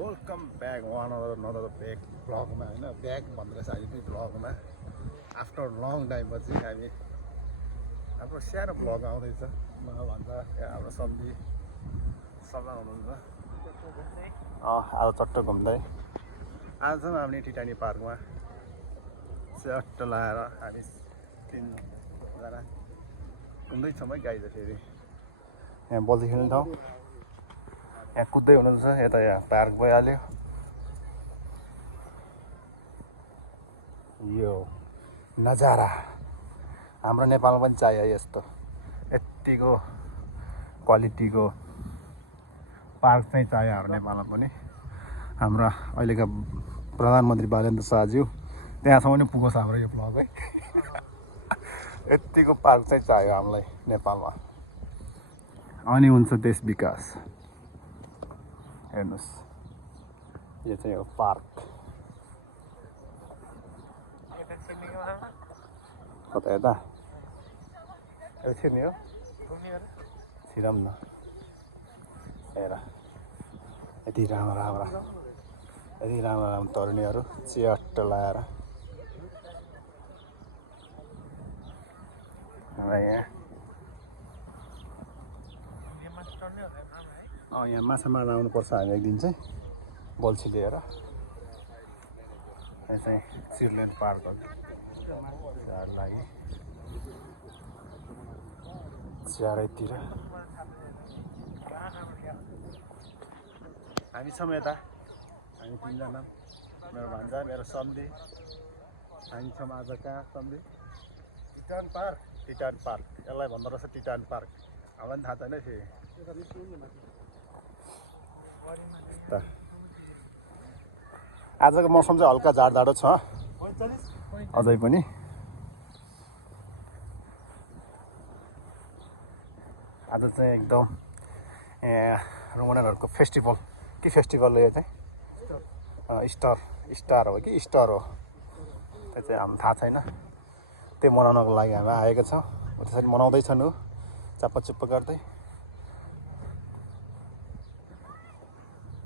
Welcome back one another back भ्लगमा होइन back भन्दो रहेछ अहिले पनि भ्लगमा आफ्टर लङ टाइमपछि हामी हाम्रो सानो भ्लग आउँदैछ म भन्छ हाम्रो सब्जी सबै हुनुहुन्छ आज चट्ट घुम्दै आज चाहिँ हामी टिटानी पार्कमा चट्ट लाएर हामी 3जना घुम्दैछौँ है गाई चाहिँ फेरि यहाँ बल्छी खेल्ने ठाउँ यहाँ कुद्दै हुनुहुन्छ यता यहाँ पार्क भइहाल्यो यो नजारा हाम्रो नेपालमा पनि चाहियो यस्तो यत्तिको क्वालिटीको पार्क चाहिँ चाहियो हाम्रो नेपालमा पनि हाम्रो अहिलेका प्रधानमन्त्री बालेन्द्र शाहज्यू त्यहाँसम्म नि पुगोस् हाम्रो यो ब्लग है यत्तिको पार्क चाहिँ चाहियो हामीलाई नेपालमा अनि हुन्छ देश विकास हेर्नुहोस् यो चाहिँ हो पार्क कता यता यो छिर्ने हो छिरौँ न हेर यति राम्रो तरुणीहरू च्याट्ट लाएर यहाँ माछा मार्न आउनुपर्छ हामी एक दिन चाहिँ बल्छी लिएर यहाँ चाहिँ चिल्ड्रेन पार्क हो लागि चारैतिर हामी छौँ यता हामी 3जना मेरो भान्जा मेरो सन्धि हामी छौँ आज कहाँ सन्धि टिटान पार्क यसलाई भन्दो रहेछ टिटान पार्क हामीलाई पनि थाहा छैन फेरि आजको मौसम चाहिँ हल्का जाडो छ अझै पनि आज चाहिँ एकदम रमणहरूको फेस्टिभल के फेस्टिभल यो चाहिँ स्टार हो कि स्टार हो त्यो चाहिँ हामीलाई थाहा छैन त्यो मनाउनको लागि हामी आएका छौँ त्यसरी मनाउँदैछन् हो चाप्पा चुप्पा गर्दै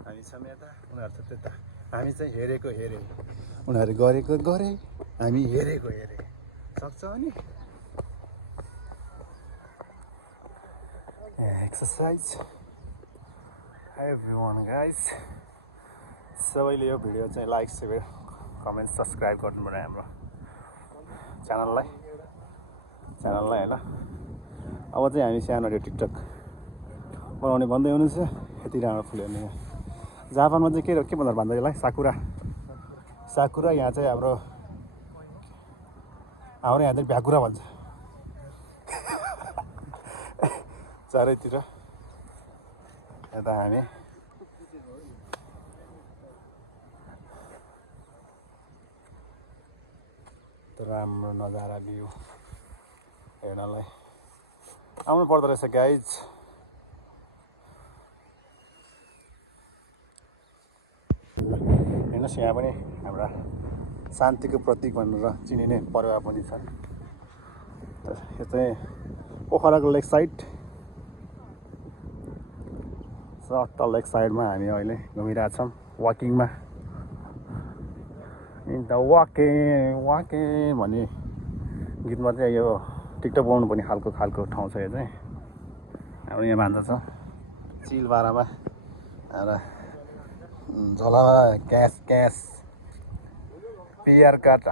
हामी छौँ यता उनीहरू छ त्यता हामी चाहिँ हेरेको उनीहरू गरेको गरे हामी हेरेको सक्छ अनि एक्सर्साइज एभ्रीवन गाइज सबैले यो भिडियो चाहिँ लाइक सेयर कमेन्ट सब्सक्राइब गर्नुपर्ने हाम्रो च्यानललाई होइन अब चाहिँ हामी सानो टिकटक बनाउने भन्दै हुनुहुन्छ यति राम्रो फुल्यो नि यहाँ जापानमा चाहिँ के भन्दा भन्दा यसलाई साकुरा यहाँ चाहिँ हाम्रो यहाँ चाहिँ भ्याकुरा भन्छ चारैतिर यता हामी राम्रो नजारा भ्यू हेर्नलाई आउनु पर्दो रहेछ गाइज हेर्नुहोस् यहाँ पनि हाम्रा शान्तिको प्रतीक भनेर चिनिने परेवा पनि छन् यो चाहिँ पोखराको लेक साइड सट्ट लेक साइडमा हामी अहिले घुमिरहेछौँ वाकिङमा इन द वाकिङ भन्ने गीतमा चाहिँ यो टिकटक बनाउनु पर्ने खालको ठाउँ छ यो चाहिँ हाम्रो यहाँ भान्जा छ चिलबारामा र झोलामा क्यास पिआर कार्ड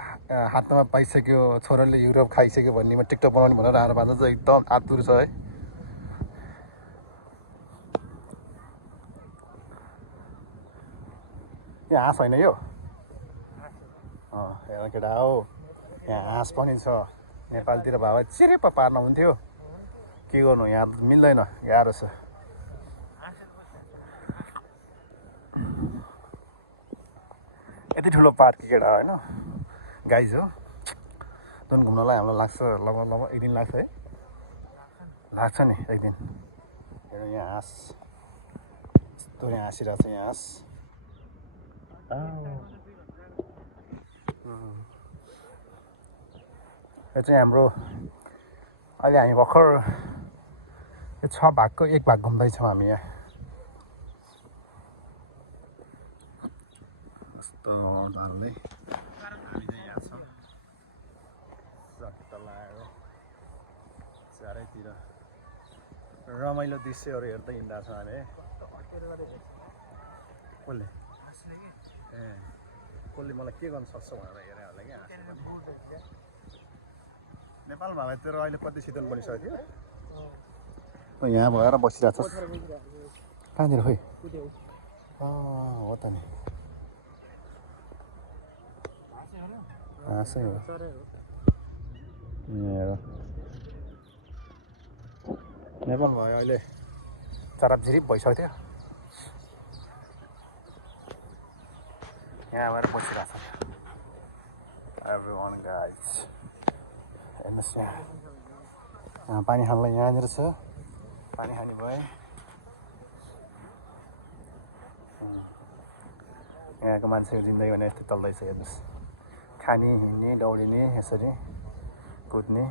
हातमा पाइसक्यो छोराले युरोप खाइसक्यो भन्नेमा टिकटक बनाउने भनेर आएर भान्जा चाहिँ एकदम आतुर छ है यहाँ हाँस होइन यो हेर केटा हो यहाँ हाँस पनि छ नेपालतिर भए चिरेप पार्न हुन्थ्यो के गर्नु यहाँ मिल्दैन गाह्रो छ यति ठुलो पार्क केटा होइन गाइज हो जुन घुम्नलाई हामीलाई लाग्छ लगभग एक दिन लाग्छ है लाग्छ नि एक दिन हेर्नु यहाँ हाँस यस्तो यहाँ हाँसिरहेको छ यहाँ हाँस यो चाहिँ हाम्रो अहिले हामी भर्खर यो 6 भागको 1 भाग घुम्दैछौँ हामी यहाँ कस्तो डरले हामी चाहिँ यहाँ छौँ सट्ट लगाएर चारैतिर रमाइलो दृश्यहरू हेर्दै हिँड्दा छौँ हामी कसले ए कसले मलाई के गर्नु सक्छ भनेर हेरेँ होला क्या हाँस्यो पनि नेपालमा भाइ तेरो अहिले कति सिजन बनिसक्यो थियो यहाँ भएर बसिरहेको छ कहाँनिर खोइ हो त नि हाँसै हो हेर नेपाल भयो अहिले चरापझिरिप भइसक्यो थियो यहाँ भएर बसिरहेको छ एभ्रीवन गाइज हेर्नुहोस् यहाँ पानी खानलाई यहाँनिर छ पानी खाने भए यहाँको मान्छेको जिन्दगी भने यस्तो चल्दैछ हेर्नुहोस् खाने हिँड्ने दौडिने यसरी कुद्ने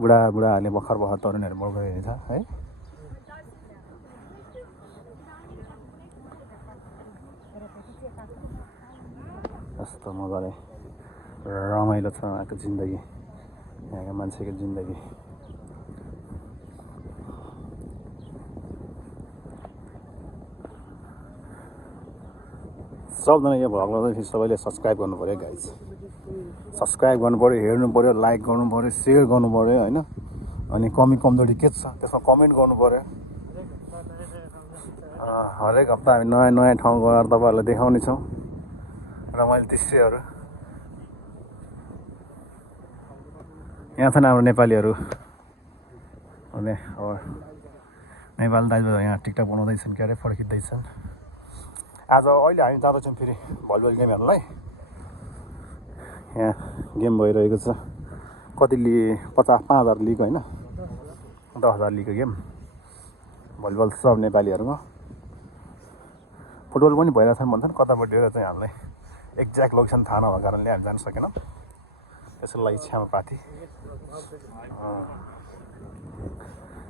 बुढाहरूले भर्खर तरुणहरू मर्को हेरिन्छ है कस्तो मजाले रमाइलो छ उहाँको जिन्दगी यहाँको मान्छेको जिन्दगी सबजना यो भ्लगलाई चाहिँ सबैले सब्सक्राइब गर्नु पऱ्यो गाइज सब्सक्राइब गर्नु पऱ्यो हेर्नु पऱ्यो लाइक गर्नु पऱ्यो सेयर गर्नु पऱ्यो होइन अनि कमी कमजोरी के छ त्यसमा कमेन्ट गर्नु पऱ्यो हरेक हप्ता हामी नयाँ नयाँ ठाउँ गएर तपाईँहरूलाई देखाउने छौँ रमाइलो दृश्यहरू यहाँ छन् हाम्रो नेपालीहरू अनि अब नेपाली दाजुभाइ यहाँ टिकटक बनाउँदैछन् के अरे फोटो खिच्दैछन् आज अहिले हामी जाँदैछौँ फेरि भलिबल गेम हेर्नलाई यहाँ गेम भइरहेको छ कति 5,000 लिग होइन 10,000 लिगको गेम भलिबल सब नेपालीहरूमा फुटबल पनि भइरहेछन् भन्छन् कतापट्टि हो चाहिँ हामीलाई एक्ज्याक्ट लोकेसन थाहा नभएको कारणले हामी जान सकेनौँ त्यसको लागि क्षमा प्रार्थी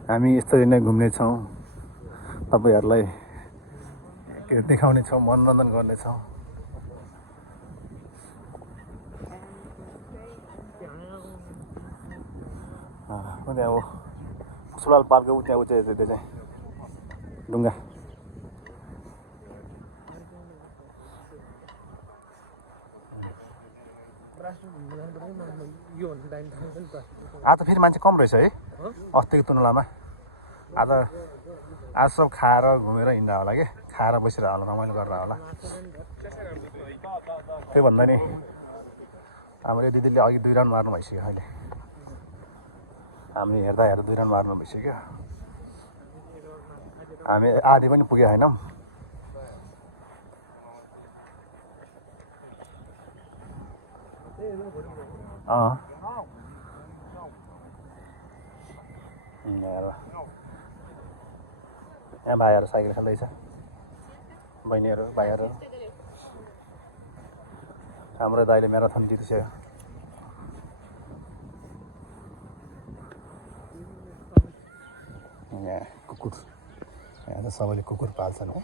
हामी यसरी नै घुम्नेछौँ तपाईँहरूलाई देखाउनेछौँ मनोरञ्जन गर्नेछौँ त्यहाँ अब सुलाल पार्कको त्यहाँ चाहिँ त्यो चाहिँ ढुङ्गा आज फेरि मान्छे कम रहेछ है अस्तिको तुलनामा आज सब खाएर घुमेर हिँड्दा होला कि खाएर बसिरह होला रमाइलो गरेर होला त्यही भन्दा नि हाम्रो दिदीले अघि 2 राउन्ड मार्नु भइसक्यो अहिले हामी हेर्दा 2 राउन्ड मार्नु भइसक्यो हामी आधी पनि पुगेको छैनौँ यहाँ भाइहरू साइकल खेल्दैछ बहिनीहरू भाइहरू हाम्रो दाइले म्याराथन जितिसक्यो यहाँ कुकुर यहाँ त सबैले कुकुर पाल्छन् है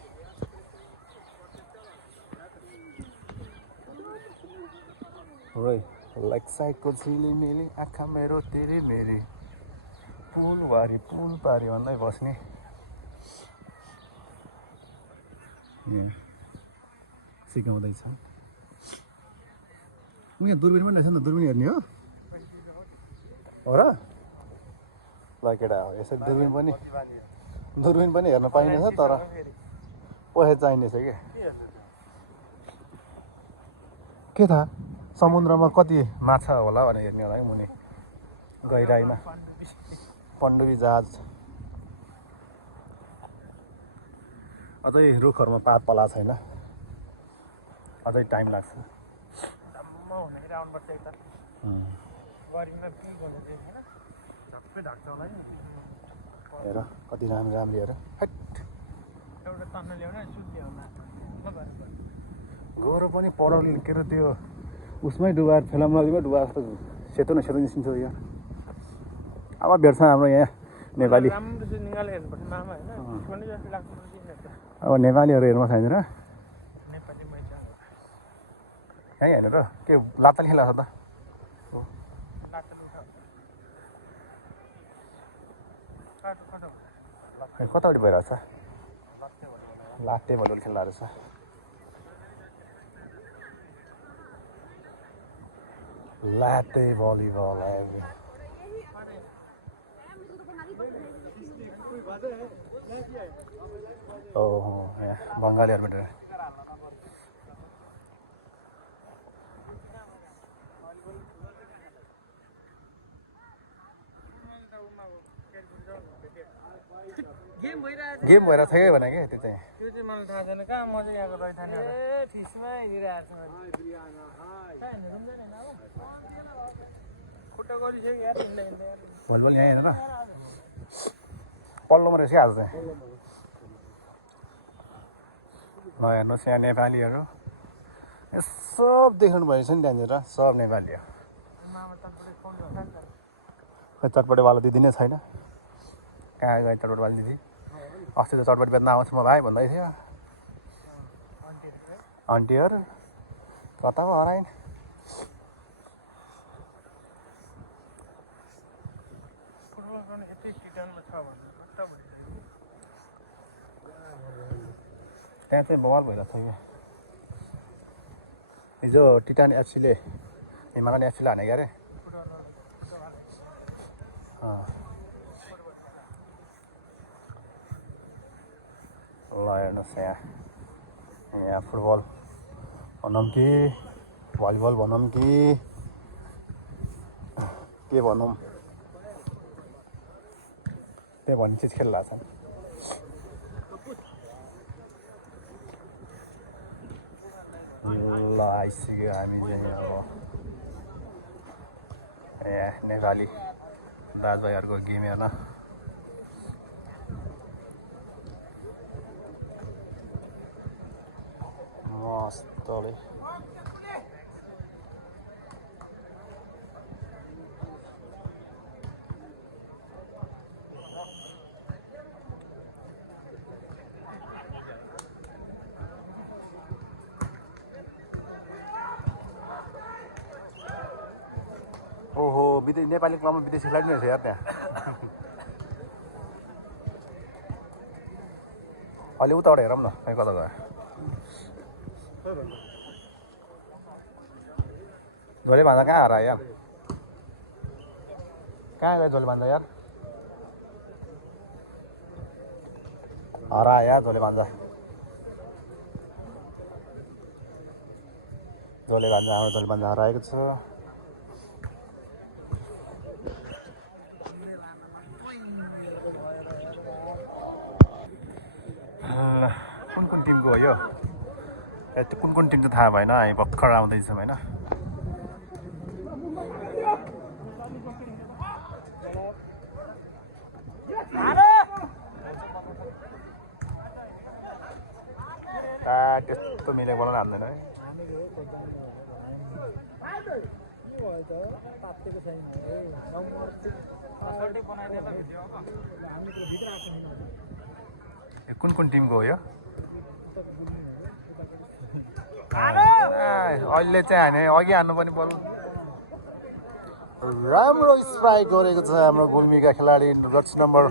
रोइ लाइक साइडको झिलिमिली आँखा मेरो तेरी मेरी पुलबारी पुल पारी भन्दै बस्ने सिकाउँदैछ यहाँ दुर्बिन पनि रहेछ नि त दुर्बिन हेर्ने हो र ल केटा हो यसरी दुर्बिन पनि हेर्न पाइनेछ तर पैसा चाहिनेछ के थाहा समुद्रमा कति माछा होला भनेर हेर्ने होला है मुनि गहिराईमा पण्डुबी जहाज अझै रुखहरूमा पात पला छैन अझै टाइम लाग्छ हेर कति राम्रो हेर गएर पनि पराउले के अरे त्यो उसमै डुबाएर फेलाम नदीमै डुबाएर जस्तो सेतो न सेतो निस्किन्छ यो अब भेट्छ हाम्रो यहाँ नेपाली अब नेपालीहरू हेर्नु छैन र यहीँ होइन र के लात्ताले खेला छ त कतापट्टि भइरहेछ लाटे भलिबल खेल्दा रहेछ लाटे भलिबल ओहो यहाँ बङ्गालीहरूबाट गेम भइरहेको छ कि भने के त्यो चाहिँ त्यो चाहिँ मलाई थाहा छैन कहाँ मजा आएको रहेछ नि ए फिसमा हिँडिरहेको छ खुट्टा गरिसक्यो यार भलिबल यहाँ हेर्नु न पल्लोमा रहेछ आज चाहिँ ल हेर्नुहोस् यहाँ नेपालीहरू सब देख्नु भएछ नि त्यहाँनिर सब नेपाली हो खै चटपटेवाला दिदी नै छैन कहाँ गयो चटपटेवाला दिदी अस्ति त चटपटे बेच्न आउँछु म भाइ भन्दै थियो आन्टीहरू कता पो हराइन त्यहाँ चाहिँ बवाल भइरहेको छ क्या हिजो टिटान एफसीले हिमालयन एफसीले हानेको अरे ल हेर्नुहोस् यहाँ फुटबल भनौँ कि भलिबल भनौँ कि के भनौँ त्यही भन्ने चिज खेलिरहेको छ ल आइसक्यो हामी चाहिँ अब नेपाली दाजुभाइहरूको गेम हेर्न मस्तले ओहो विदेश नेपाली क्लबमा विदेशी खेलाडी नै छ यार त्यहाँ अलि उताबाट हेरौँ न खै कता गयो झोले भान्जा कहाँ हरायो यार कहाँ गयो झोले भान्जा यार हरायो यार झोले भान्जा हाम्रो झोले भान्जा हराएको छ कुन टिमको हो यो त्यो कुन टिम चाहिँ थाहा भएन हामी भर्खर आउँदैछौँ होइन त्यस्तो मिलेको बोलाउन हान्दैन है कुन टिमको हो यो अहिले चाहिँ हामी अघि हान्नुपर्ने बल राम्रो स्ट्राइक गरेको छ हाम्रो गुल्मीका खेलाडी जर्सी नम्बर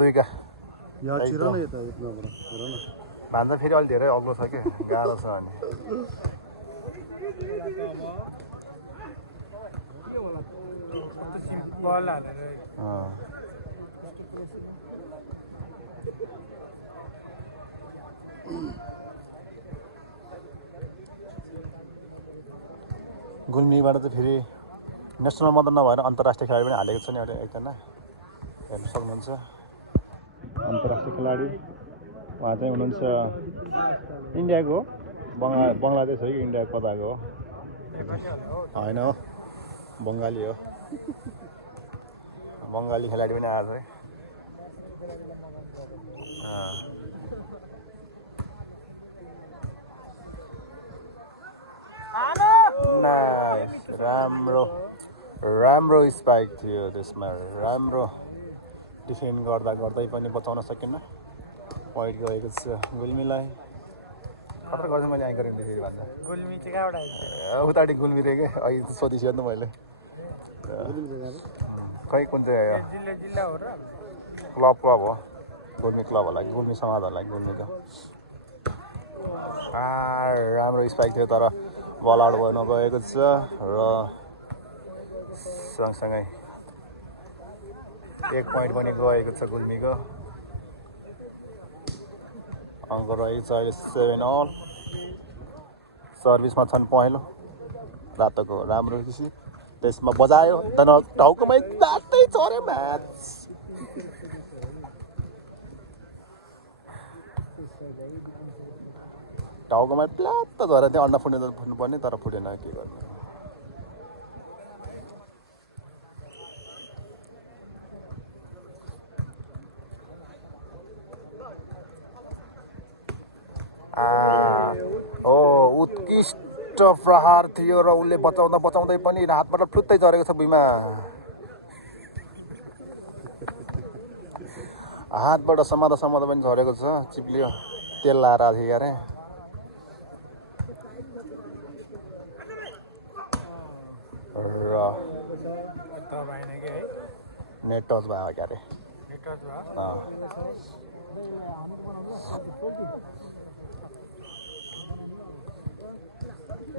2 का भान्जा फेरि अलि धेरै अग्लो छ क्या गाह्रो छ अनि गुल्मीबाट चाहिँ फेरि नेसनल मात्र नभएर अन्तर्राष्ट्रिय खेलाडी पनि हालेको छ नि एउटा एकजना हेर्न सक्नुहुन्छ अन्तर्राष्ट्रिय खेलाडी उहाँ चाहिँ हुनुहुन्छ इन्डियाको बङ्गलादेश हो कि इन्डियाको कताको हो होइन हो बङ्गाली हो बङ्गाली खेलाडी पनि आएको है नाइस राम्रो स्पाइक थियो त्यसमा राम्रो डिफेन्ड गर्दै पनि बचाउन सकेन पोइन्ट गएको छ गुल्मीलाई खतर गर्छु मैले एङ्करिङ देखेँ भन्छ गुल्मी चाहिँ कहाँबाट आइपुग्यो? उतापट्टि गुल्मी रे के अहिले सोधिसक्नु मैले खै कुन चाहिँ जिल्ला हो र? क्लब हो गुल्मी क्लब होला गुल्मी समाज होला गुल्मीको राम्रो स्पाइक थियो तर बल आउट भएर गएको छ र सँगसँगै 1 पोइन्ट पनि गएको छ गुल्मीको अङ्क रहेको छ अहिले 7 अल सर्भिसमा छन् पहेँलो रातोको राम्रो किसिम त्यसमा बजायो टाउकोमै दाँतै चऱ्यो म्याच टाउकोमा प्लात्त झरेर त्यहाँ अन्डा फुट्नुपर्ने तर फुटेन के गर्नु उत्कृष्ट प्रहार थियो र उसले बचाउँदै पनि हातबाट फुत्तै झरेको छ भुइँमा हातबाट समादा पनि झरेको छ चिप्लियो तेल लाएर थियो अरे र नेट टच भयो क्या अरे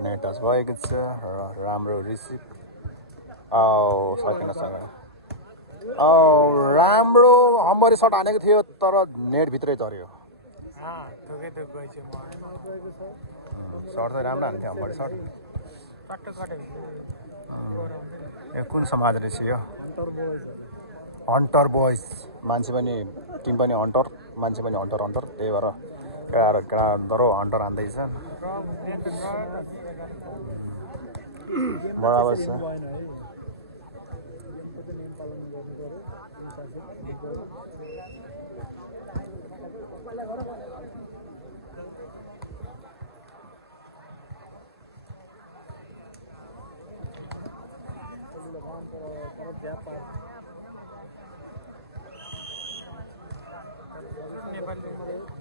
नेट टच भएको छ र राम्रो रिसिभ सकेनसँग राम्रो हम्बरी सट हानेको थियो तर नेटभित्रै झऱ्यो सट चाहिँ राम्रो हान्थ्यो हम्बरी सट यो कुन समाज रहेछ यो हन्टर बोइज मान्छे पनि टिम पनि हन्टर मान्छे पनि हन्टर त्यही भएर केटाहरू हन्टर हान्दैछ बराबर छ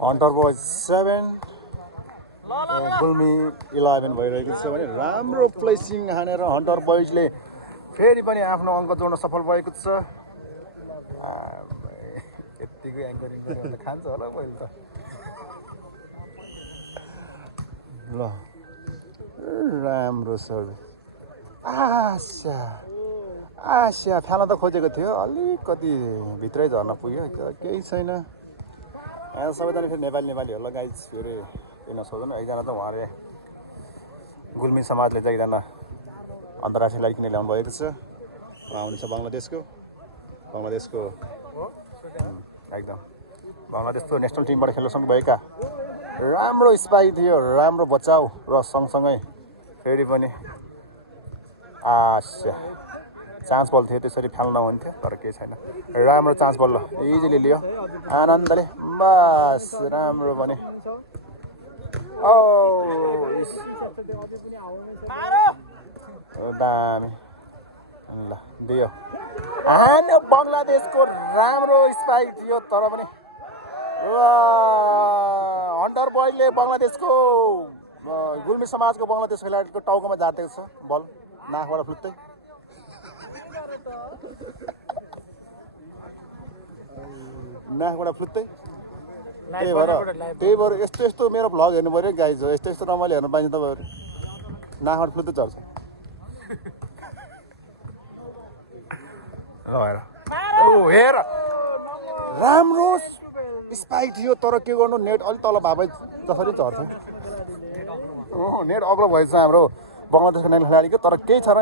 हन्टर बोइज 7 गुल्मी 11 भइरहेको छ भने राम्रो प्लेसिङ हानेर हन्टर बोइजले फेरि पनि आफ्नो अङ्क जोड्न सफल भएको छ यतिको एङ्करिङ गरेर खान्छ होला पहिले त ल राम्रो सर्भ आशा फ्याल्न त खोजेको थियो अलिकति भित्रै झर्न पुग्यो केही छैन यहाँ सबैजना फेरि नेपालीहरूलाई गाइज फेरि किन सोध्नु एकजना त उहाँले गुल्मी समाजले चाहिँ एकजना अन्तर्राष्ट्रिय लागि किन ल्याउनु भएको छ उहाँ हुनुहुन्छ बङ्गलादेशको एकदम बङ्गलादेशको नेसनल टिमबाट खेल्न सक्नुभएका राम्रो स्पाइक थियो राम्रो बचाउ र सँगसँगै फेरि पनि चान्स बल थियो त्यसरी फ्याल्न हुन्थ्यो तर केही छैन राम्रो चान्स बल इजिली लियो आनन्दले बस राम्रो पनि दामी ल दियो बङ्गलादेशको राम्रो स्पाइक थियो तर पनि हन्टर बोइजले बङ्गलादेशको गुल्मी समाजको बङ्गलादेश खेलाडीको टाउकोमा झार्दिएको छ बल नाकबाट फुत्तै त्यही भएर यस्तो मेरो भ्लग हेर्नु पऱ्यो गाइज हो यस्तो रमाइलो हेर्नु पाइन्छ तपाईँहरू नाकबाट फुत्तै चढ्छ हेर राम्रो स्पाइक थियो तर के गर्नु नेट अलिक तल भए जसरी झर्थ्यो नेट अग्लो भएछ हाम्रो बङ्गलादेशको नेट खेलाडीको तर केही छ र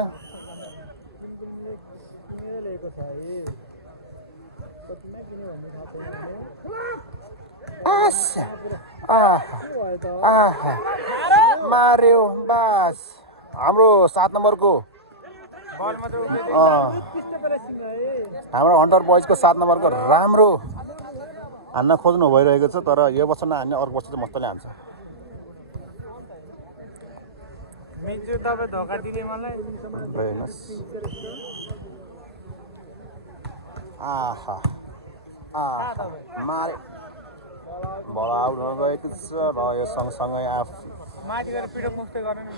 मार्यो बस हाम्रो 7 नम्बरको हाम्रो हन्टर बोइजको 7 नम्बरको राम्रो हान्न खोज्नु भइरहेको छ तर यो वर्ष नहान्ने अर्को वर्ष चाहिँ मस्तले हान्छ मार्यो बल आउट हुन गएको छ र यो सँगसँगै माथि गएर पिडो मुक्तै गर्न नि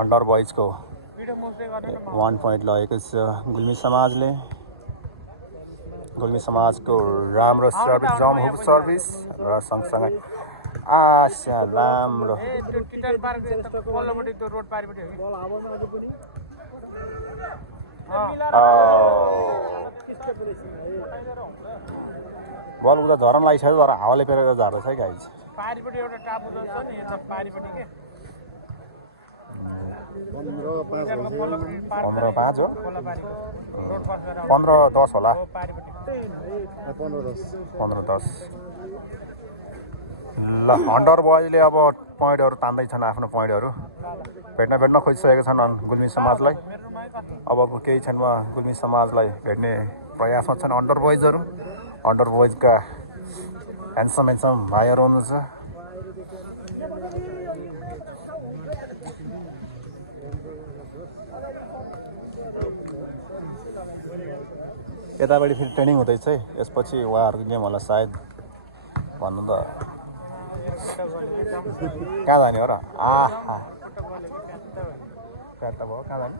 अन्डर बोइजको पिडो मुक्तै गर्न न 1 पोइन्ट लगेको छ गुल्मी समाजले। गुल्मी समाजको राम्रो सर्भिस जमहुप सर्भिस र सँगसँगै आशा राम्रो ए त्यो टिटन पार्क पल्लोपट्टि त्यो रोड पारिपट्टि हो कि बल हावामा अझै पनि बल उता झरन लागिसक्यो तर हावाले फेरेर झार्दैछ है गाइज। पारिपट्टि एउटा टापु छ नि यता पारिपट्टि के 15-5 हो 15-10 होला 15-10 ल। अन्डर बोइजले अब पोइन्टहरू तान्दैछन् आफ्नो पोइन्टहरू भेट्न खोजिसकेका छन् गुल्मी समाजलाई। अबको केही क्षणमा गुल्मी समाजलाई भेट्ने प्रयासमा छन् अन्डर बोइजहरू। अन्डर बोइजका ह्यान्डसम भाइहरू हुनुहुन्छ। यतापट्टि फेरि ट्रेनिङ हुँदैछ है। यसपछि उहाँहरूको गेम होला सायद भन्नु त कहाँ जाने हो र आहा भयो कहाँ जाने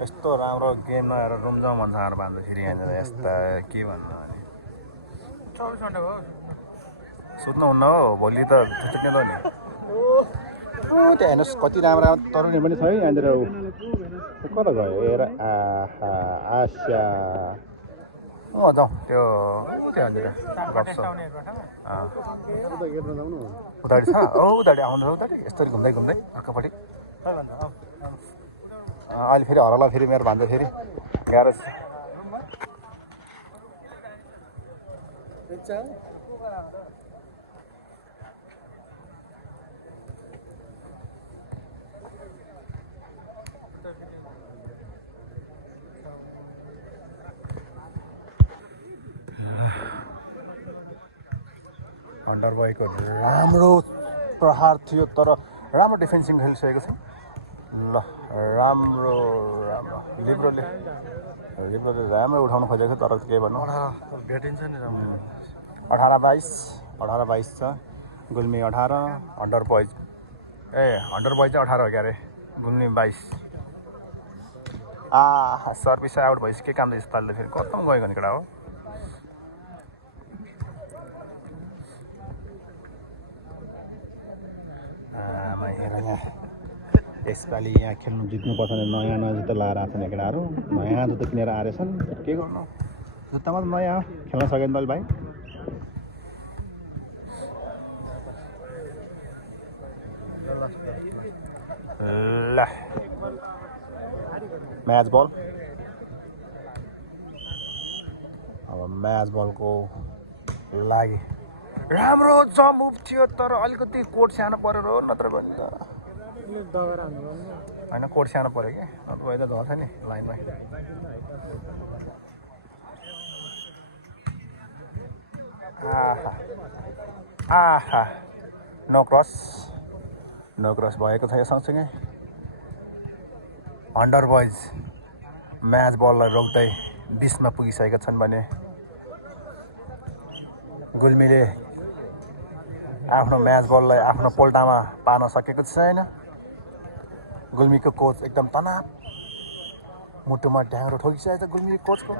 यस्तो राम्रो गेम नहेर रुम जाउँ भन्छ भन्दा फेरि यहाँनिर यस्ता के भन्नु भने 24 घण्टा भयो सुत्नुहुन्न हो भोलि त छुट्टिँदो नि। त्यहाँ हेर्नुहोस् कति राम्रो तरुनी पनि छ है यहाँनिर। कता गयो हेर आहा आशा जाउँ त्यो त्यहाँनिर उताडि छ उताडि आउनु उताडि यस्तरी घुम्दै अर्कोपट्टि अहिले फेरि हरला फेरि मेरो भान्जा फेरि ग्यारेज अन्डर बोइजको राम्रो प्रहार थियो तर राम्रो डिफेन्सिङ खेलिसकेको छ ल। राम्रो लिब्रोले राम्रो उठाउनु खोजेको थियो तर के भन्नु 18-22 छ गुल्मी 18 अन्डर बोइज चाहिँ 18 हो क्या अरे गुल्मी 22। सर्भिस आउट भएपछि के काम यस्तो तालले फेरि कतम गएको नि केटा हो। हेर यहाँ यसपालि यहाँ खेल्नु जित्नुपर्छ भने नयाँ जुत्ता लगाएर आएको छन् केटाहरू। नयाँ जुत्ता किनेर आएछन् के गर्नु जुत्तामा त नयाँ खेल्न सकेन तैँले भाइ। ल म्याच बल अब म्याच बलको लागि राम्रो जम्प थियो तर अलिकति कोट सानो परेर हो नत्र भने त होइन कोट सानो पऱ्यो कि नत्र त झर्छ नि लाइनमै। आहा नो क्रस भएको छ यो सँगसँगै अन्डर बोइज म्याच बललाई रोक्दै 20मा पुगिसकेका छन् भने गुल्मीले आफ्नो म्याच बललाई आफ्नो पोल्टामा पार्न सकेको छैन। गुल्मीको कोच एकदम तनाव मुटुमा ढ्याङ्ग्रो ठोकिसकेको छ गुल्मी कोचको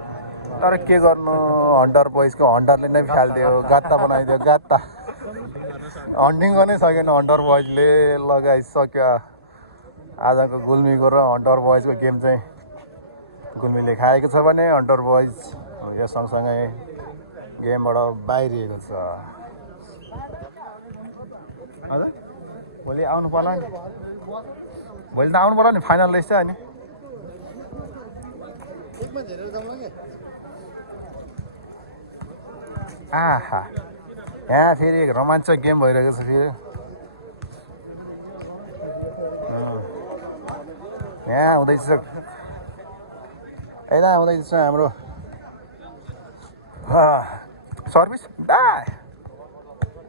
तर के गर्नु अन्डर बोइजको हन्डरले नै फालिदियो गात्ता बनाइदियो गात्ता हन्टिङ गर्नै सकेन अन्डर बोइजले लगाइसक्यो। आजको गुल्मीको र अन्डर बोइजको गेम चाहिँ गुल्मीले खाएको छ भने अन्डर बोइज यो सँगसँगै गेमबाट बाहिरिएको छ। हजुर भोलि आउनु पर्ला नि भोलि त आउनु पर्ला नि फाइनल रहेछ अनि आहा यहाँ फेरि रोमाञ्चक गेम भइरहेको छ फेरि यहाँ हुँदैछ यता हुँदैछ हाम्रो सर्भिस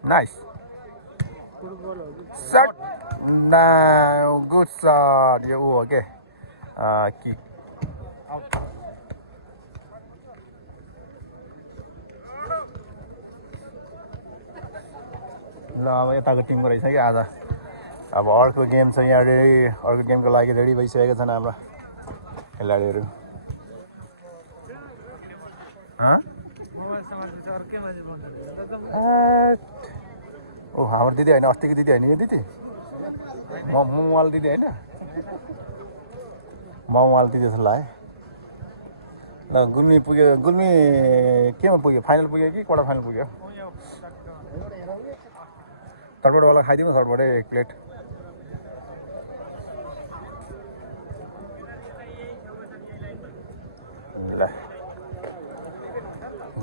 नाइस सट गुड सट यो ऊ हो के किक ल अब यताको टिमको रहेछ कि आज अब अर्को गेम छ यहाँ रेडी अर्को गेमको लागि रेडी भइसकेका छन् हाम्रा खेलाडीहरू ओ हाम्रो दिदी होइन अस्तिको दिदी होइन यो दिदी मवाल दिदी होइन मवाल दिदी जस्तो लाग्यो ल गुल्मी पुग्यो गुल्मी केमा पुग्यो फाइनल पुग्यो कि क्वार्टर फाइनल पुग्यो तर्पटवाला खाइदिउँ तर्पटै एक प्लेट ल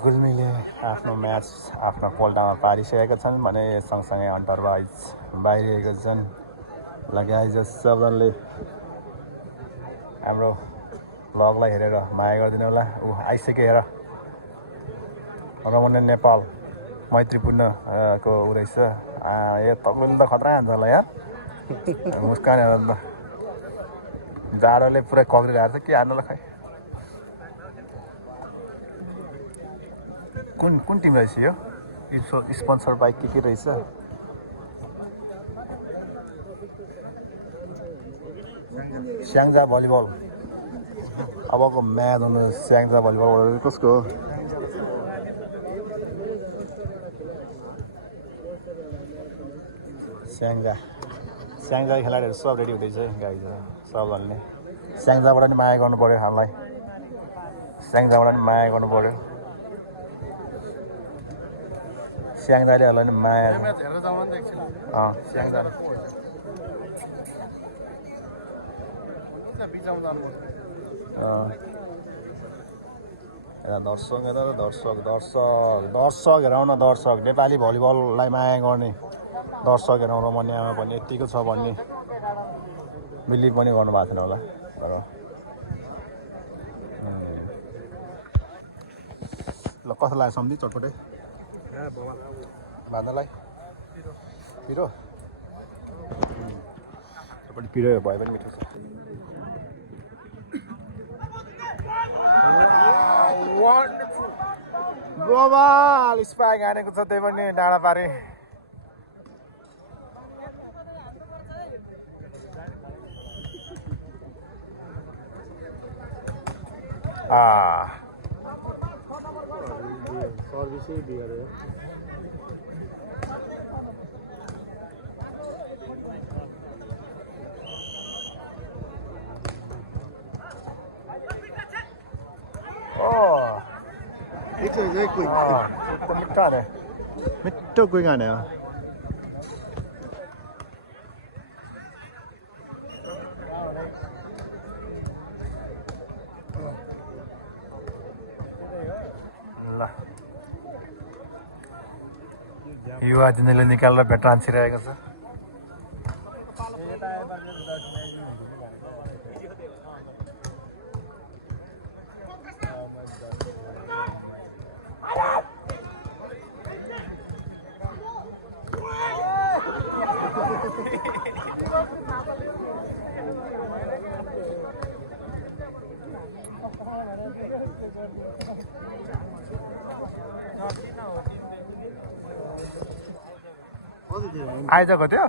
गुल्मीले आफ्नो म्याच आफ्नो पोल्टामा पारिसकेका छन् भने सँगसँगै अन्टरवाइज बाहिरिएका छन् लगाइज सबजनाले हाम्रो भ्लगलाई हेरेर माया गरिदिनु होला ऊ आइसक्यो हेर रमणीय नेपाल मैत्रीपूर्ण को ऊ रहेछ यो तपाईँले त खतरा हान्छ होला यार मुस्कान हेर त जाडोले पुरा कक्रिरहेको छ के हान्नुलाई खै कुन टिम रहेछ यो स्पोन्सर बाइक के रहेछ स्याङ्जा भलिबल अबको म्याच हुनु स्याङ्जा भलिबल कसको हो स्याङ्जा खेलाडीहरू सब रेडी हुँदैछ गाई सबजनाले स्याङ्जाबाट नि माया गर्नु पऱ्यो हामीलाई स्याङ्जाबाट नि माया गर्नु पऱ्यो स्याङ्जालेहरूलाई नि माया स्याङ्जा दर्शक हेर दर्शक हेराउन दर्शक नेपाली भलिबललाई माया गर्ने दर्शक हेराउँ रमणीयमा पनि यतिको छ भन्ने बिलिभ पनि गर्नुभएको थिएन होला तर ल कस्तो लाग्यो सम्झि चटपटे भान्दालाई पिरो चटपटे पिरो भए पनि मिठो छ गोबाल स्पाइक हानेको छ त्यही पनि डाँडा पारे सर्भिसै बिगाऱ्यो मिठो कोही खाने हो ल युवा जिन्दगीले निकालेर भेट रान्छिरहेको छ आइजको थियो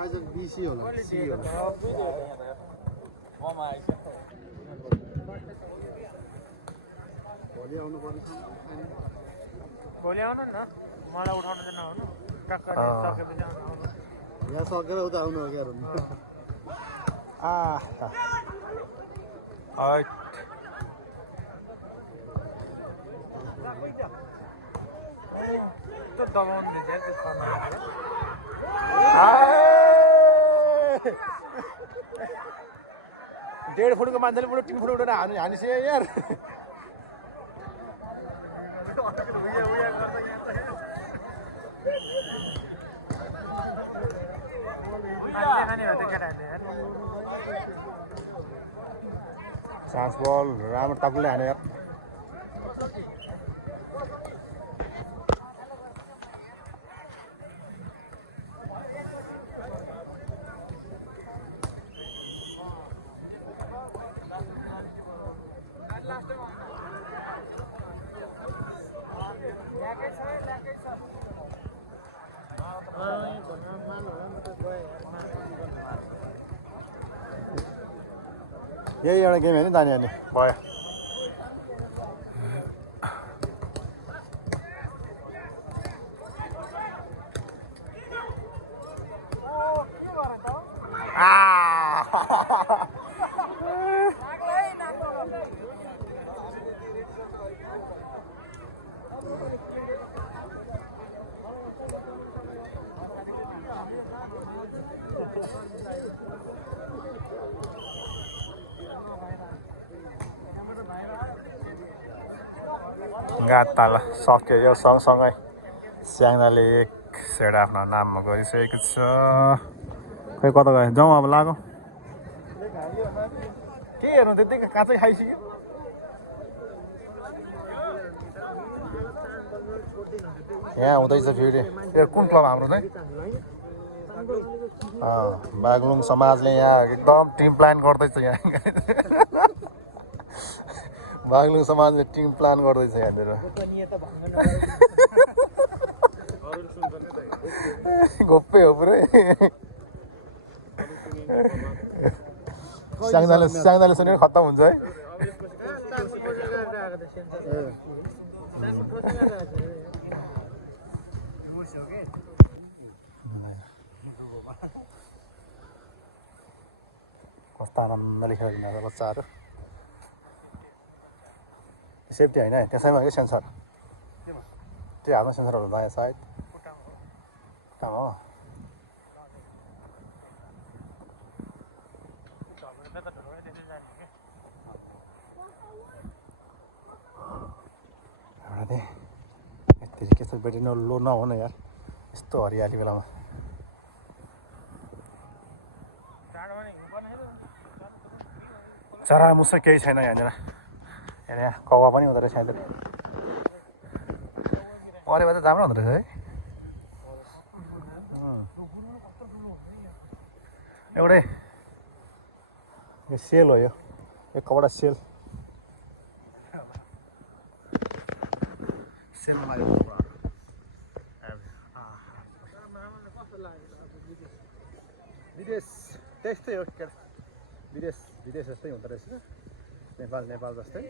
आइजक बिसी होला भोलि आउनु पर्ने भोलि आउनु न मलाई उठाउनु चाहिँ नआउनु यहाँ सकेर उता आउनु हो क्या डेढ फुटको मान्छेले पुरो 3 फुट उठेर हानिसे यार चान्स बल राम्रो टक्कले हाने यार यही एउटा गेम होइन जाने अनि भयो गाता ल सक्यो यो सँगसँगै स्याङ्दाले एक सेट आफ्नो नाममा गरिसकेको छ खै कता गयो जाउँ अब लागौँ के हेर्नु त्यतिकै काँचै खाइसक्यो यहाँ हुँदैछ फेरि यो कुन क्लब हाम्रो चाहिँ बागलुङ समाजले यहाँ एकदम टिम प्लान गर्दैछ यहाँ बागलुङ समाजले टिम प्लान गर्दैछ यहाँनिर गोप्पै हो पुरै स्याङ्दाले सुनेर खत्तम हुन्छ है कस्तो आनन्दले खेल्दैन बच्चाहरू सेफ्टी होइन है त्यसैमा कि सेन्सर त्यो हातमा सेन्सरहरू नयाँ सायद खुट्टामा हो यति के बेटी लो नहो न यार यस्तो हरियाली बेलामा चरामुसो केही छैन यहाँनिर यहाँ कौवा पनि हुँदो रहेछ यहाँनिर परे भए त राम्रो हुँदो रहेछ है एउटै यो सेल हो यो कपडा सेल सेलमा लाग्यो विदेश त्यस्तै हो के विदेश जस्तै हुँदो रहेछ नेपाल जस्तै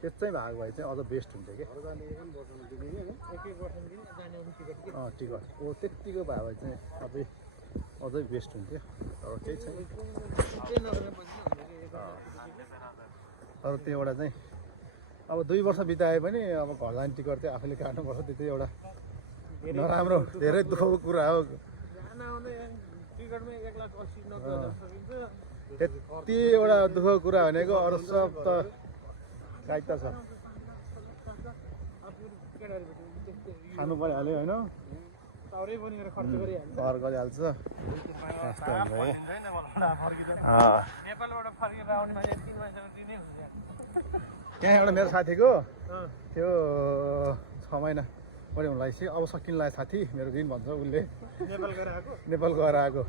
त्यस्तै भाग भए चाहिँ अझ बेस्ट हुन्छ कि टिकट ओ त्यत्तिको भयो भने चाहिँ अझै बेस्ट हुन्थ्यो तर केही छैन तर त्यो एउटा चाहिँ अब 2 वर्ष बिताए पनि अब घर जाने टिकट चाहिँ आफूले काट्नुपर्छ त्यो चाहिँ एउटा नराम्रो धेरै दुःखको कुरा हो त्यति एउटा दुःखको कुरा भनेको अरू सब त काइता छ खानु परिहाल्यो होइन घर गरिहाल्छ यस्तो हुन्छ है त्यहाँ एउटा मेरो साथीको त्यो 6 महिना बढी हुन लागेपछि अब सकिन लाग्यो साथी मेरो दिन भन्छ उसले नेपाल गएर आएको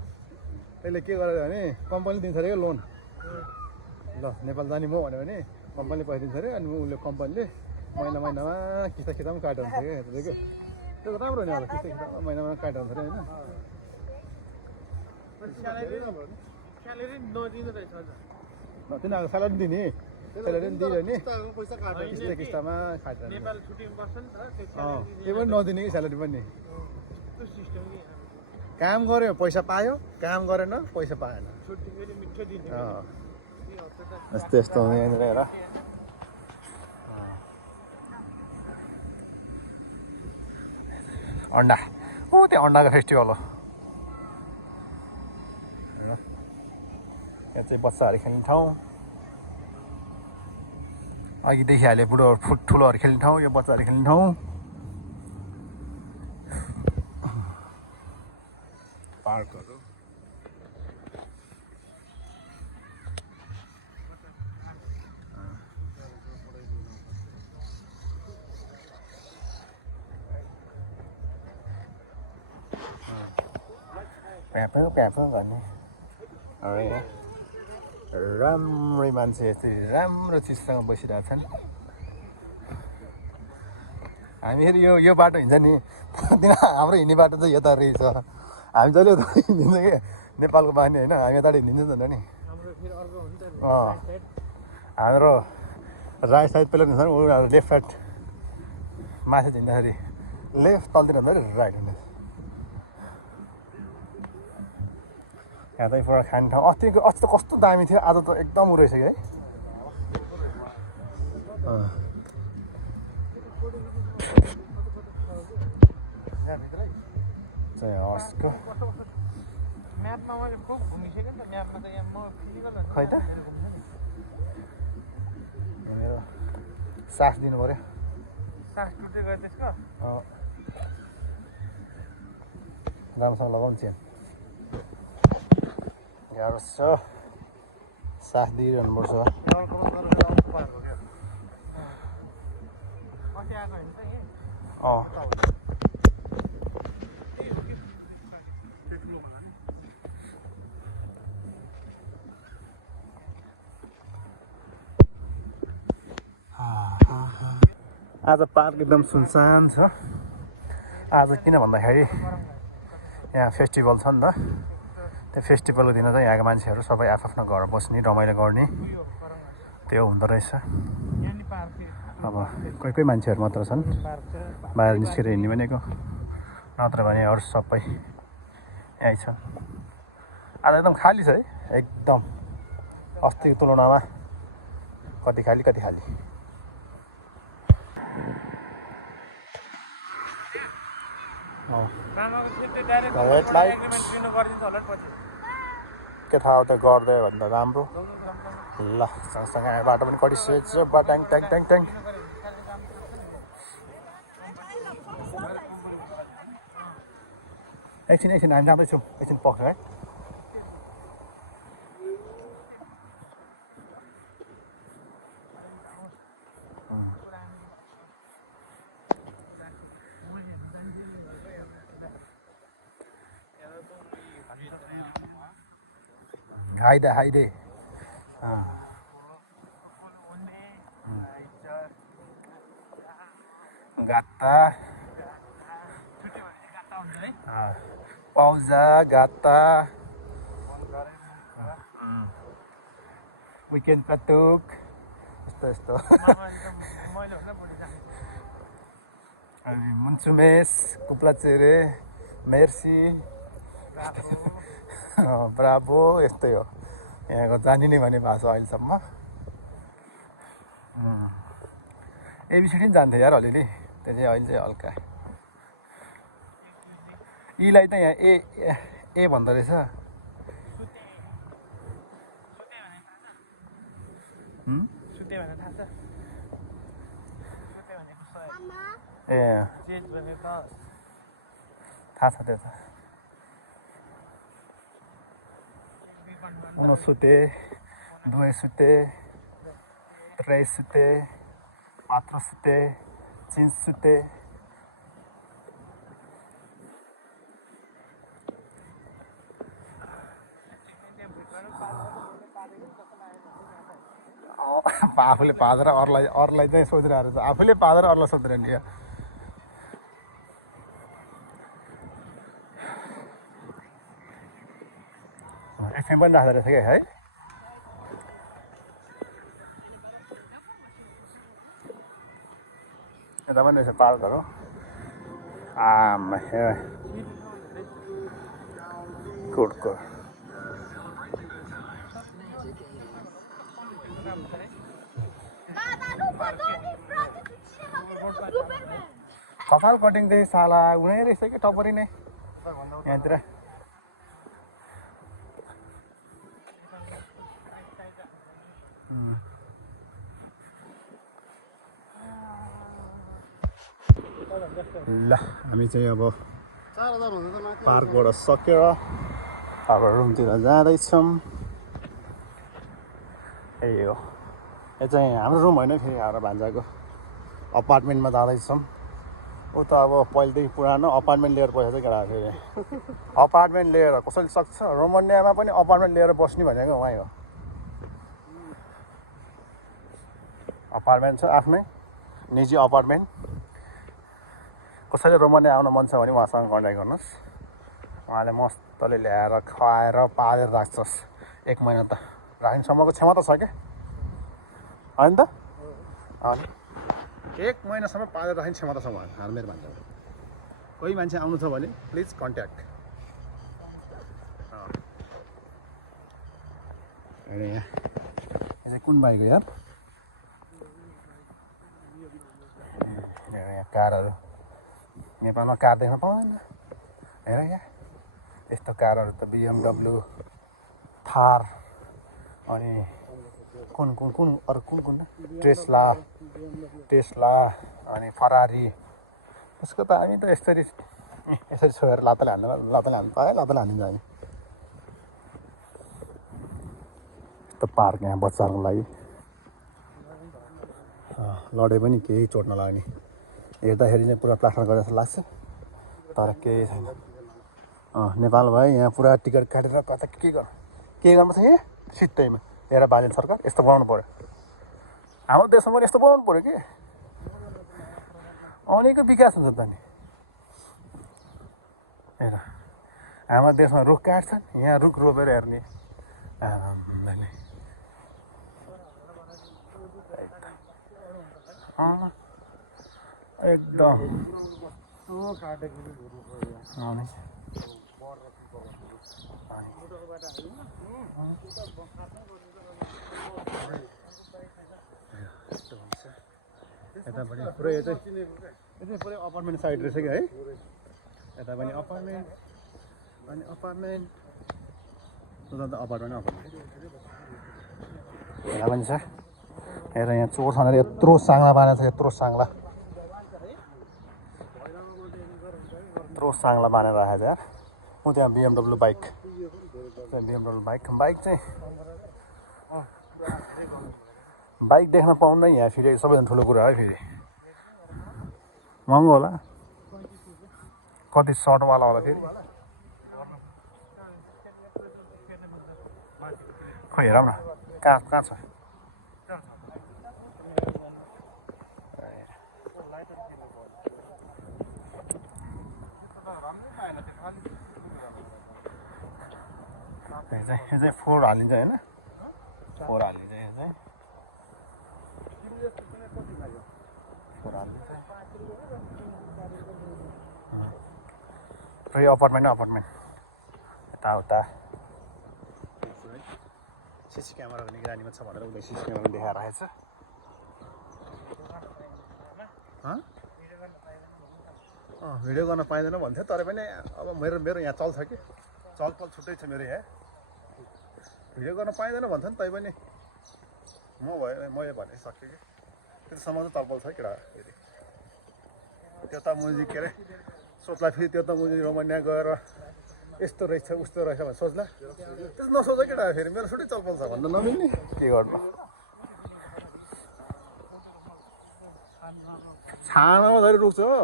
त्यसले के गरेर भने कम्पनी दिन्छ अरे लोन ल नेपाल जाने म भन्यो भने कम्पनीले पैसा दिन्छ अरे अनि उसले कम्पनीले महिनामा किस्ता पनि काटेर हुन्छ क्या हेर्दै त्यो राम्रो नि अब किस्ता महिनामा काटेर हुन्छ अरे होइन तिनीहरूको स्यालेरी दिने स्यालेरी पनि दियो नि किस्तामा काटेर त्यो पनि नदिने कि स्यालेरी पनि काम गर्यो पैसा पायो काम गरेन पैसा पाएन यस्तो यहाँनिर हेर अन्डा त्यो अन्डाको फेस्टिभल हो यहाँ चाहिँ बच्चाहरू खेल्ने ठाउँ अघि देखिहाल्यो ठुलोहरू खेल्ने ठाउँ यो बच्चाहरू खेल्ने ठाउँ पार्कहरू प्यापो गर्ने राम्रै मान्छे यस्तै राम्रो चिजसँग बसिरहेछन् हामीहरू यो बाटो हिँड्छ नि किन हाम्रो हिँड्ने बाटो चाहिँ यता रहेछ हामी जहिले उता हिँडिन्छ कि नेपालको बानी होइन हामी यता हिँडिन्छ नि हाम्रो राइट साइड पहिला हुन्छ नि उनीहरू लेफ्ट साइड माथि हिँड्दाखेरि लेफ्ट तलतिर हुन्छ नि राइट हिँड्छ यहाँ त पुरा खाने ठाउँ अस्ति त कस्तो दामी थियो आज त एकदम उ रहेछ कि है हस्को म्यापमा मैले खुब घुमिसकेँ नि त म्यापमा त यहाँ म फिजिकल खै त मेरो सास दिनु पऱ्यो सास टुट्दै गयो त्यसको राम्रोसँग लगाउनु चाहिँ गाह्रो छ सास दिइरहनुपर्छ कति आएको होइन त यहीँ आज पार्क एकदम सुनसान छ आज किन भन्दाखेरि यहाँ फेस्टिभल छ नि त त्यो फेस्टिभलको दिन चाहिँ यहाँको मान्छेहरू सबै आफ्नो घर बस्ने रमाइलो गर्ने त्यो हुँदो रहेछ अब कोही कोही मान्छेहरू मात्र छन् बाहिर निस्केर हिँड्ने भनेको नत्र भने अरू सबै यहीँ छ आज एकदम खाली छ है एकदम अस्तिको तुलनामा कति खाली रेड लाइट के थाहा हो त्यो गर्दै भन्दा राम्रो ल सँगसँगै बाटो पनि कटिसकेको छ ट्याङ ट्याङ ट्याङ ट्याङ एकछिन हामी जाँदैछौँ एकछिन पक्छ है हाइदे गाता पाउजा गाता विकेन्ड पटुक यस्तो मुन्चुमेस कुप्लाचेरे मेर्सी ब्राभो यस्तै हो यहाँको जानिने भन्ने भाषा अहिलेसम्म एबिसिडी पनि जान्थ्यो यार अलिअलि त्यो चाहिँ अहिले चाहिँ हल्का यीलाई त यहाँ ए भन्दो रहेछ ए थाहा छ त्यो त uno sute, due sute, tres sute, cuatro sute, cinco sute. आफूले पादेर अरूलाई चाहिँ सोधिरहेको छ आफूले पादेर अरूलाई सोध्दैन नि एफएम पनि राख्दो रहेछ क्या है यता पनि रहेछ पार्कहरू आमा गुड कपाल कटिङ चाहिँ साला उनै रहेछ कि टपरी नै यहाँतिर ल हामी चाहिँ अब पार्कबाट सकेर अब रुमतिर जाँदैछौँ यही हो यो चाहिँ हाम्रो रुम होइन फेरि हाम्रो भान्जाको अपार्टमेन्टमा जाँदैछौँ ऊ त अब पहिलेदेखि पुरानो अपार्टमेन्ट लिएर बसेको छ केटा फेरि अपार्टमेन्ट लिएर कसैले सक्छ रोमनियामा पनि अपार्टमेन्ट लिएर बस्ने भनेको उहाँ हो अपार्टमेन्ट छ आफ्नै निजी अपार्टमेन्ट कसैले रोमानिया आउन मन छ भने उहाँसँग कन्ट्याक्ट गर्नुहोस्। उहाँले मस्तले ल्याएर खुवाएर पालेर राख्छस्। 1 महिना त राख्नेसम्मको क्षमता छ क्या, होइन त? अनि 1 महिनासम्म पालेर राख्ने क्षमता छ उहाँ मेरो मान्छे। कोही मान्छे आउनु छ भने प्लिज कन्ट्याक्ट। यहाँ चाहिँ कुन बाइक हो यार? यहाँ कारहरू नेपालमा कार देख्न पाउँदैन। हेर यहाँ यस्तो कारहरू त BMW, थार अनि कुन अरू कुन टेस्ला अनि फरारी। त्यसको त हामी त यसरी छोएर लातले हान्नु पायो, लातले हानिन्छ हामी त। पार्क यहाँ बच्चाहरूको लागि लडे पनि केही चोट नलाग्ने। हेर्दाखेरि चाहिँ पुरा प्लास्टर गरे जस्तो लाग्छ तर केही छैन। नेपाल भए यहाँ पुरा टिकट काटेर कता के गर्नुपर्छ यहाँ सित्तैमा हेर बाजेन सरकार यस्तो बनाउनु पऱ्यो। हाम्रो देशमा पनि यस्तो बनाउनु पऱ्यो कि अनेको विकास हुन्छ त नि। हेर हाम्रो देशमा रुख काट्छन्, यहाँ रुख रोपेर हेर्ने आरामले एकदम यता पनि पुरै यो चाहिँ पुरै अपार्टमेन्ट साइड रहेछ कि है। यता पनि अपार्टमेन्ट अनि अपार्टमेन्ट यहाँ पनि छ। हेर यहाँ चोर छँदा यत्रो साङ्ला बाँधेको छ, यत्रो साङ्ला बाँधेर राखेको छ यार। ऊ त्यहाँ BMW बाइक चाहिँ बाइक देख्न पाउनु यहाँ फेरि सबैभन्दा ठुलो कुरा है। फेरि महँगो होला, कति सर्टवाला होला फेरि। खोइ हेरौँ न कहाँ छ। यो चाहिँ 4 हालिन्छ होइन, 4 हालिन्छ। यो चाहिँ 4 हालिन्छ। पुरै अपार्टमेन्ट यताउता सिसी क्यामेराको निगरानीमा छ भनेर उसले सिसी क्यामेरा देखाएर राखेको छ। भिडियो गर्न पाइँदैन भन्थ्यो तर पनि अब मेरो यहाँ चल्छ कि चलपल छुट्टै छ मेरो यहाँ। भिडियो गर्न पाइँदैन भन्छ नि, तैपनि मैले भने सक्यो कि त्यतिसम्म चाहिँ चलपल छ केटा। फेरि त्यो त मुजी के अरे सोच्ला, फेरि त्यो त मुजी रोमानिया गएर यस्तो रहेछ उस्तो रहेछ भने सोच्ला, त्यस्तो नसोच केटा। फेरि मेरो छुट्टै चलपल छ भन्दा नमिल्ने के गर्नु। छानामा धरि रुख्छ हो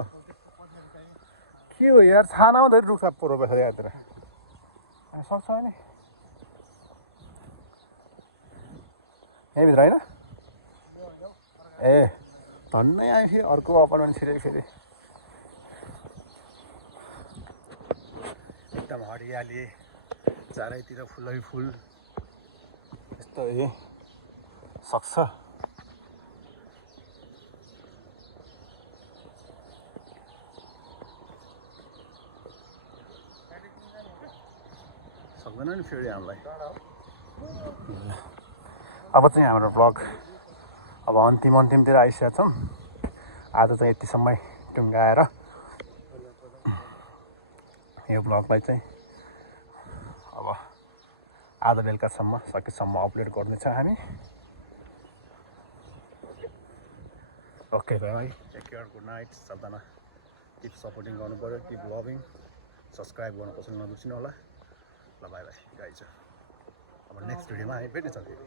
के हो यार, छानामा धरि रुख्छ रोपेछ यहाँतिर सक्छ नि यहीँभित्र होइन। ए धन्नै आयो फेरि अर्को अपार्टमेन्ट छिरेको फेरि। एकदम हरियाली चारैतिर फुलै फुल यस्तो सक्छ। सक्दैन नि फेरि हामीलाई। अब चाहिँ हाम्रो ब्लग अब अन्तिमतिर आइसकेका छौँ। आज चाहिँ यतिसम्मै टुङ्गाएर यो ब्लगलाई चाहिँ अब आज बेलुकासम्म सकेसम्म अपलोड गर्नेछ हामी। Okay bye, take care, good night सबजना। किप सपोर्टिङ गर्नु पऱ्यो, किप लभिङ, सब्सक्राइब गर्नु कसैले नबिर्सिनु होला। ल बाई बाई गाइज, अब नेक्स्ट भिडियोमा हामी भेट्नेछौँ फेरि।